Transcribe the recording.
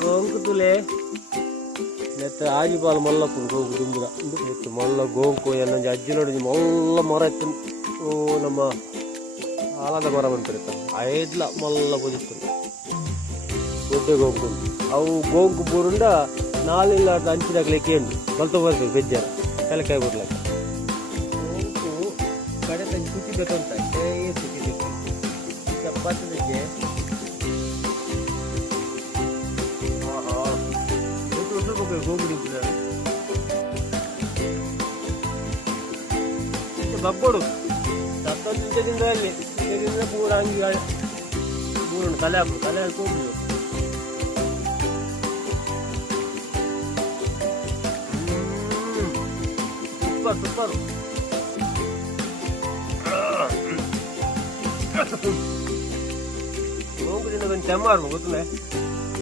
గోంకు తులే ನೆತ್ತ ಆಜಿಪಾಲು ಮಲ್ಲಪ್ಪನ ಗೋಂಕು ದುಂಬುದ ಎತ್ತು ಮಲ್ಲ ಗೋಂಕು ಎನ್ನೊಂದು ಅಜ್ಜಿನೋಡಿ ಮಲ್ಲ ಮರ ಎತ್ತು ನಮ್ಮ ಆಲದ ಮರ ಬಂತಿರ್ತಾವೆ ಐದ್ಲ ಮಲ್ಲ ಪೊಜಿಸ್ತಾನೆ ದೊಡ್ಡ ಗೋಂಕು ಅವು ಗೋಂಕು ಬೂರುಂಡ ನಾಲಿಲ್ಲ ಅಂಚಿದಾಗಲಿಕ್ಕೆ ಉಂಡು ಬಲ್ತ ಬರ್ತದೆ ಬೆಜ್ಜಾರ ತಲೆಕಾಯಿ ಬಿಡ್ಲಕ್ಕೆ ಗೋಂಕು ಕಡೆ ತಂದು ಕುಚಿಬೇಕು ಅಂತ ಕುಚಿಬೇಕು ಚಪಾತಿ ಬೆಜ್ಜೆ ಗೋಂಗುಡಿ ಬಗ್ಗೋಡು ಸತ್ತದಿಂದ ಅಲ್ಲಿ ಪೂರ ಹಂಗಿ ಪೂರ ಕಲೆ ಹಾಕು ಕಲೆ ಹಾಕಿ ಸೂಪರ್ ಸೂಪರ್ ಗೋಂಗು ತಿನ್ನೋದೊಂದು ಚೆಮ್ಮಾರು ಗೊತ್ತಲ್ಲ